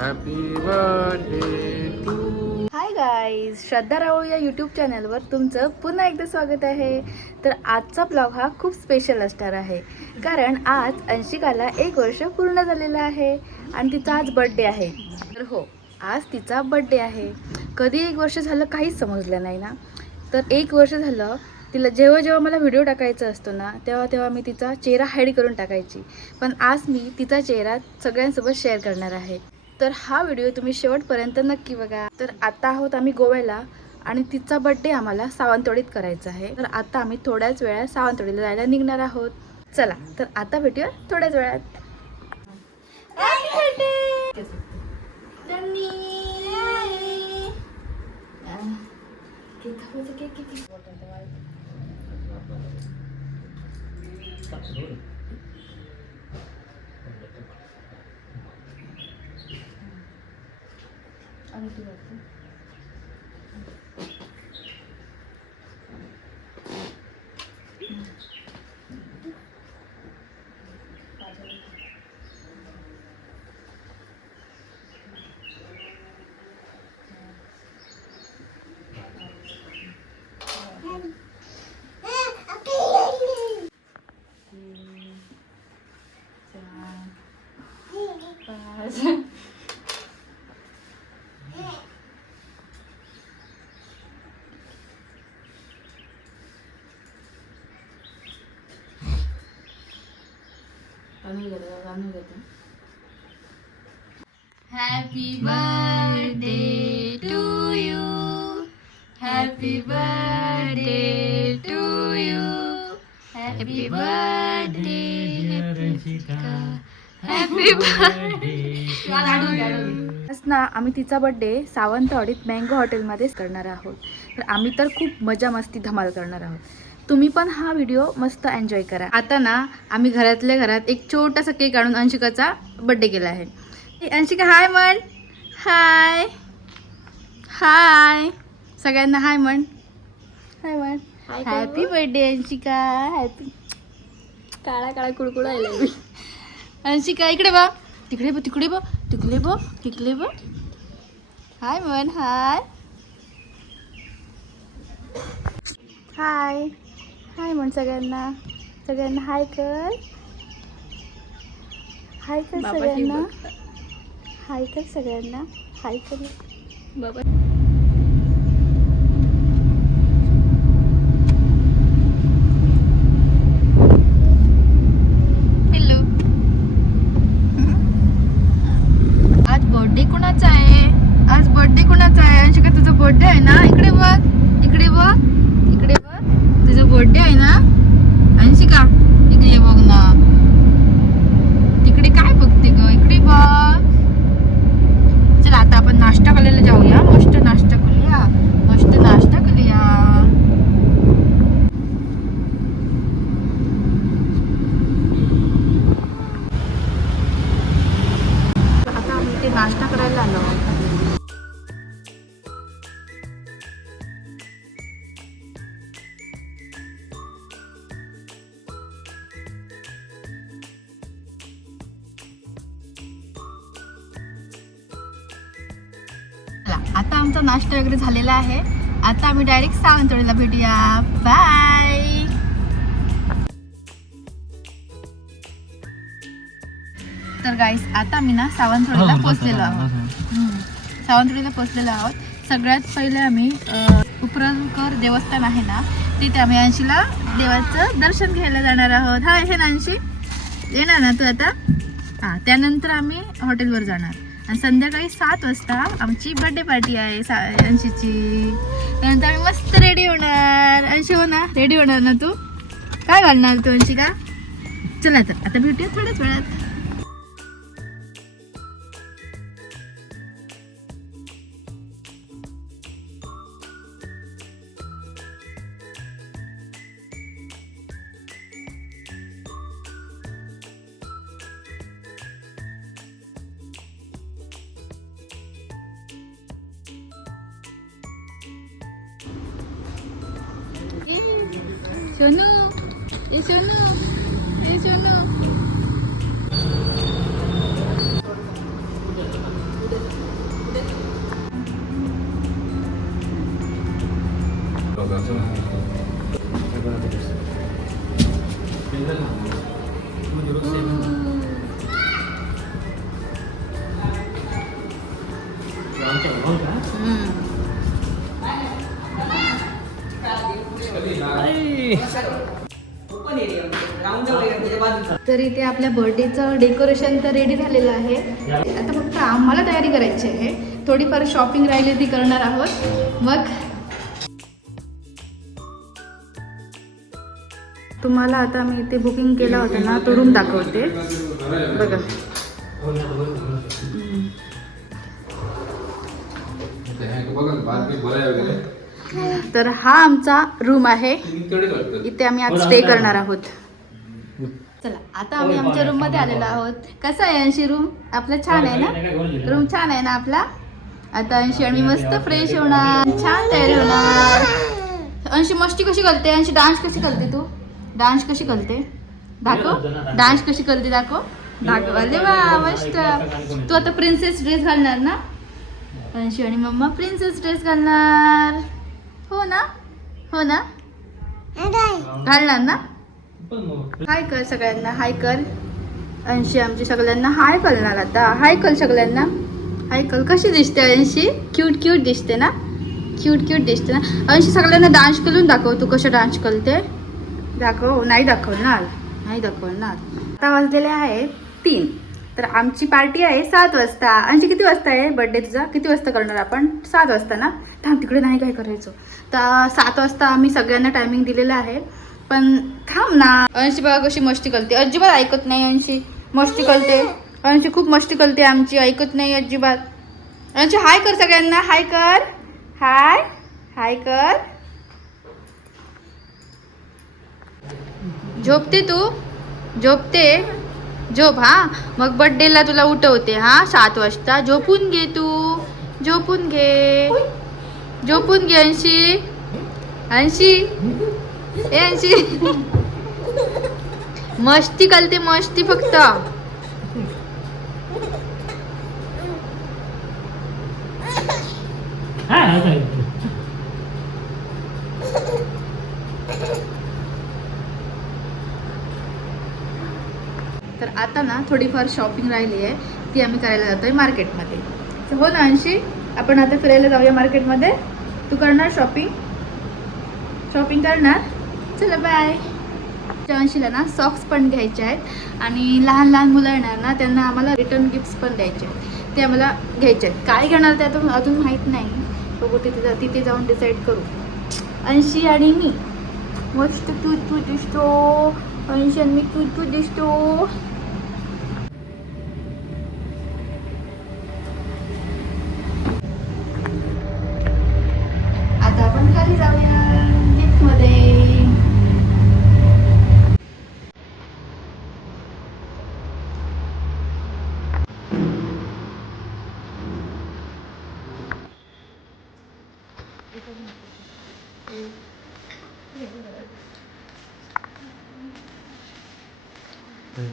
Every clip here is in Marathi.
Happy birthday to. Hi guys, Shraddha Rahul या यूट्यूब चॅनलवर तुमचं पुन्हा एकदा स्वागत आहे. तर आजचा ब्लॉग हा खूप स्पेशल असणार आहे, कारण आज अंशिकाला 1 वर्ष पूर्ण झालेलं आहे आणि तिचा आज बर्थडे आहे. तर हो, आज तिचा बर्थडे आहे. कधी 1 वर्ष झालं काहीच समजलं नाही ना. तर 1 वर्ष झालं तिला जेव्हा जेव्हा मला व्हिडिओ टाकायचा असतो ना, तेव्हा तेव्हा मी तिचा चेहरा हाईड करून टाकायची. पण आज मी तिचा चेहरा सगळ्यांसोबत शेअर करणार आहे. तर हा व्हिडिओ तुम्ही शेवटपर्यंत नक्की बघा. तर आता आहोत आम्ही गोव्याला आणि तिचा बर्थडे आम्हाला सावंतवाडीत करायचा आहे. तर आता आम्ही थोड्याच वेळात सावंतवाडीला जायला निघणार आहोत. चला तर आता भेटूया थोड्याच वेळात. Happy birthday to you. Happy birthday to you. Happy birthday Rishika. Happy birthday. ना आम्ही तिचा बर्थडे सावंतवाडीत मँगो हॉटेलमध्ये करणार आहोत. तर आम्ही तर खूप मजा मस्ती धमाल करणार आहोत. तुम्ही पण हा व्हिडिओ मस्त एन्जॉय करा. आता ना आम्ही घरातल्या घरात एक छोटासा केक आणून अंशिकाचा बर्थडे केला आहे. अंशिका हाय म्हण. हाय हाय सगळ्यांना हाय म्हण. हाय म्हण. Happy birthday Anshika. हॅपी. काळा काळा कुळकुळा आला. अंशिका इकडे बघ. तिकडे बघ. तिकडे बघ. तिकडे बघ. तिकडे बघ. हाय म्हण. हाय हाय हाय म्हण. सगळ्यांना सगळ्यांना हाय कर. हाय कर सगळ्यांना. हाय कर सगळ्यांना. हाय कर बाबा. हॅलो. आज बर्थडे कोणाचा आहे? आज बर्थडे कोणाचा आहे? अंशिका तुझा बर्थडे आहे ना. इकडे बघ. इकडे बघ. इकडे बघ. तुझा बर्थडे आहे ना अंशिका. इकडे बघ ना. तिकडे काय बघते ग? इकडे बघ. चला आता आपण नाश्ता करायला जाऊया. मस्त नाश्ता करूया. मस्त नाश्ता करूया. आता आम्ही ते नाश्ता करायला आलो. आता आमचा नाश्ता वगैरे झालेला आहे. आता आम्ही डायरेक्ट सावंतवाडीला भेटूया. बाय. तर गाईस आता आम्ही ना सावंतवाडीला पोहोचलेलो आहोत. सावंतवाडीला पोहोचलेलो आहोत. सगळ्यात पहिले आम्ही उपरकर देवस्थान आहे ना, तिथे आम्ही अंशीला देवाचं दर्शन घ्यायला जाणार आहोत. हा हे ना अंशी येणार ना तू आता. हां त्यानंतर आम्ही हॉटेलवर जाणार आणि संध्याकाळी 7 वाजता आमची बर्थडे पार्टी आहे अंशीची. त्यानंतर आम्ही मस्त रेडी होणार. अंशी हो ना रेडी होणार ना तू? काय घालणार तू अंशिका? चला तर आता भेटूया थोड्याच वेळात. सोनू ए सोनू ए सोनू. तर इथे आपल्या बर्थडेचं डेकोरेशन तर रेडी झालेलं आहे. आता फक्त आम्हाला तयारी करायची आहे. थोडीफार शॉपिंग राहिली ती करणार आहोत. मग तुम्हाला आता मी इथे बुकिंग केला होता ना तो रूम दाखवते बघा. तर हा आमचा रूम आहे. इथे आम्ही आज स्टे करणार आहोत. चला आता आम्ही आमच्या रूम मध्ये आलेलो आहोत. कसा आहे अंशी रूम आपला? छान आहे ना रूम? छान आहे ना आपला? आता अंशी आम्ही मस्त फ्रेश होणार, छान तयारी होणार. अंशी मस्ती कशी करते? अंशी डान्स कशी करते? तू डान्स कशी करते दाखव. डान्स कशी करते दाखव. दाखव. अरे वा मस्त. तू आता प्रिन्सेस ड्रेस घालणार ना? अंशी आणि मम्मा प्रिन्सेस ड्रेस घालणार. हो ना? हो ना? घालणार ना? हाय कर सगळ्यांना. हाय कर. अंशी आमची सगळ्यांना हाय करणार आता. हाय कर सगळ्यांना. हाय कर. कशी दिसते अंशी? क्यूट क्यूट दिसते ना? क्यूट क्यूट दिसते ना? अंशी सगळ्यांना डान्स करून दाखव. तू कसं डान्स करते दाखव. नाही दाखवणार. नाही दाखवणार. आता वाजलेले आहे 3. तर आमची पार्टी आहे 7 वाजता. अंशी किती वाजता आहे बर्थडे तुझा? किती वाजता करणार आपण? 7 वाजता ना? थांब तिकडे नाही काय करायचं. तर 7 वाजता आम्ही सगळ्यांना टायमिंग दिलेलं आहे. पण थांब ना. अंशी बघा कशी मस्ती करते. अजिबात ऐकत नाही अंशी. मस्ती करते. अंशी खूप मस्ती करते आमची. ऐकत नाही अजिबात. अंशी हाय कर सगळ्यांना. हाय कर. हाय हाय कर. झोपते तू? झोपते? झोप हा. मग बर्थडेला तुला उठवते हा 7 वाजता. झोपून घे तू. झोपून घे. झोपून घे अंशी. अंशी ए अंशी मस्ती करते. मस्ती फक्त. तर आता ना थोडीफार शॉपिंग राहिली आहे. ती आम्ही करायला जातोय मार्केटमध्ये. हो ना अंशी? आपण आता फिरायला जाऊया मार्केटमध्ये. तू करणार शॉपिंग? शॉपिंग करणार? चला बाय. अंशीला ना सॉक्स पण घ्यायचे आहेत आणि लहान लहान मुलं येणार ना त्यांना आम्हाला रिटर्न गिफ्ट्स पण द्यायचे आहेत. ते आम्हाला घ्यायचे आहेत. काय घेणार ते आता अजून माहीत नाही. बघू तिथे जाऊन डिसाईड करू. अंशी आणि मी मस्त तू दिसतो. अंशी आणि मी तू दिसतो. आता आपण खाली जाऊया लिफ्टमध्ये.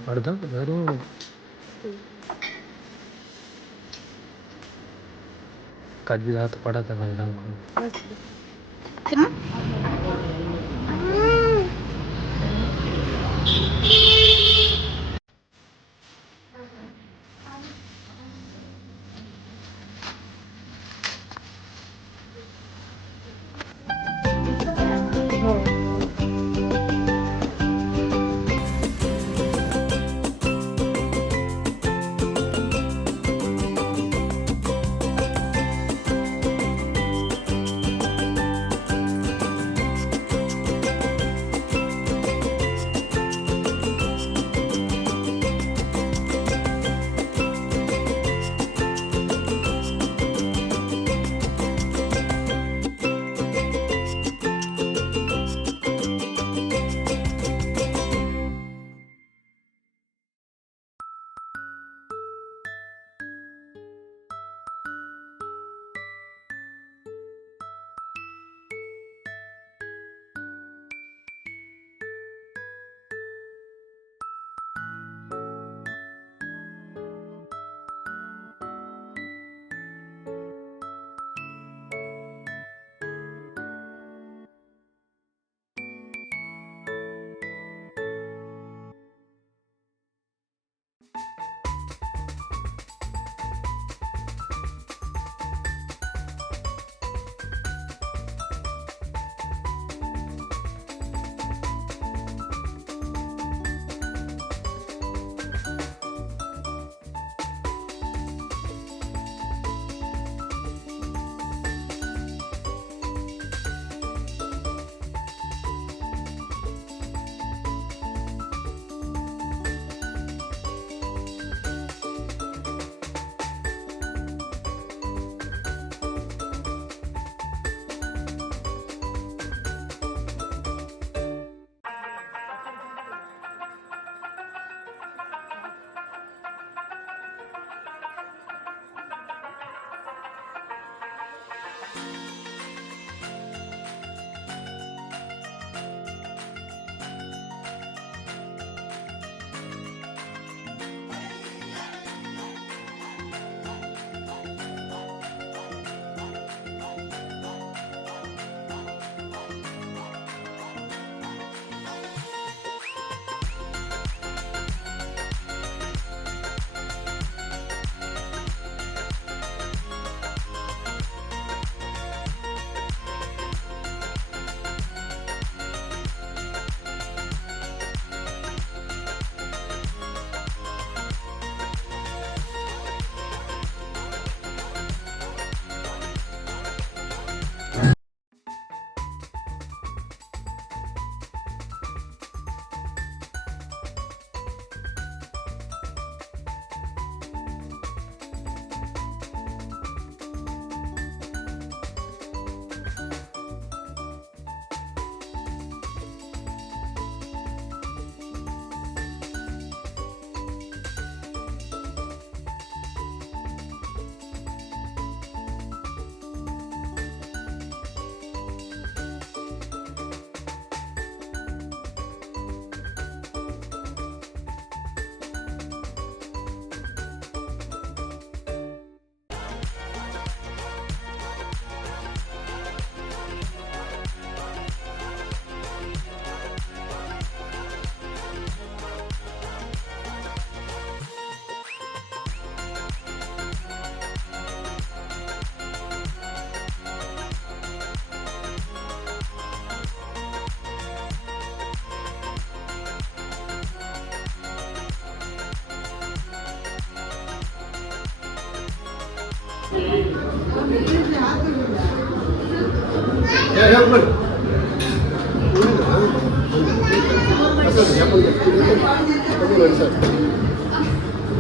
पडदा घरून कधी जात पडत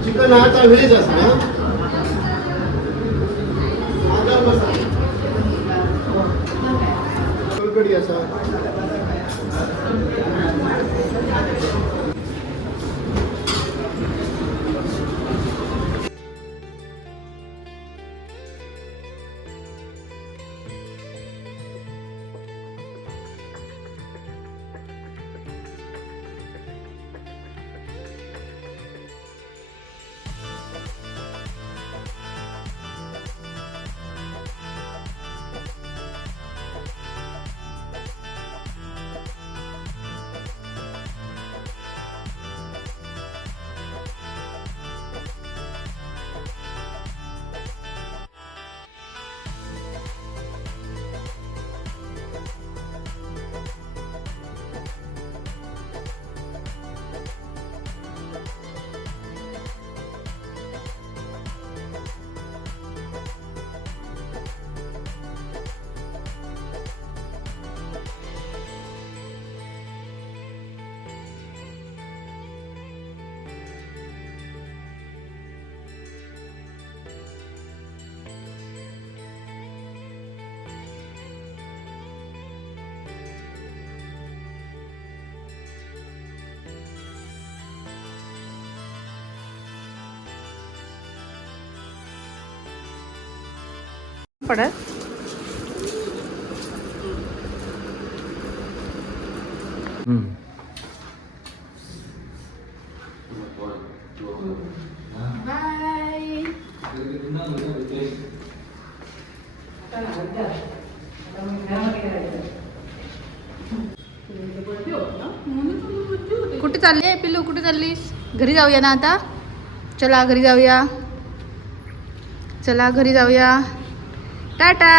चिकन आता व्हेज असतं सोलकढी असा पडत बाय. कुठे चालली पिल्लू? कुठे चाललीस? घरी जाऊया ना आता. चला घरी जाऊया. चला घरी जाऊया. टाटा.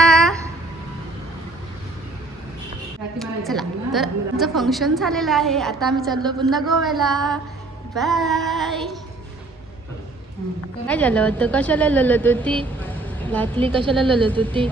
चला तर आमचं फंक्शन झालेलं आहे. आता आम्ही चाललो पुन्हा गोव्याला. बाय. काय झालं होतं? कशाला ललत होती? लातली कशाला ललत होती?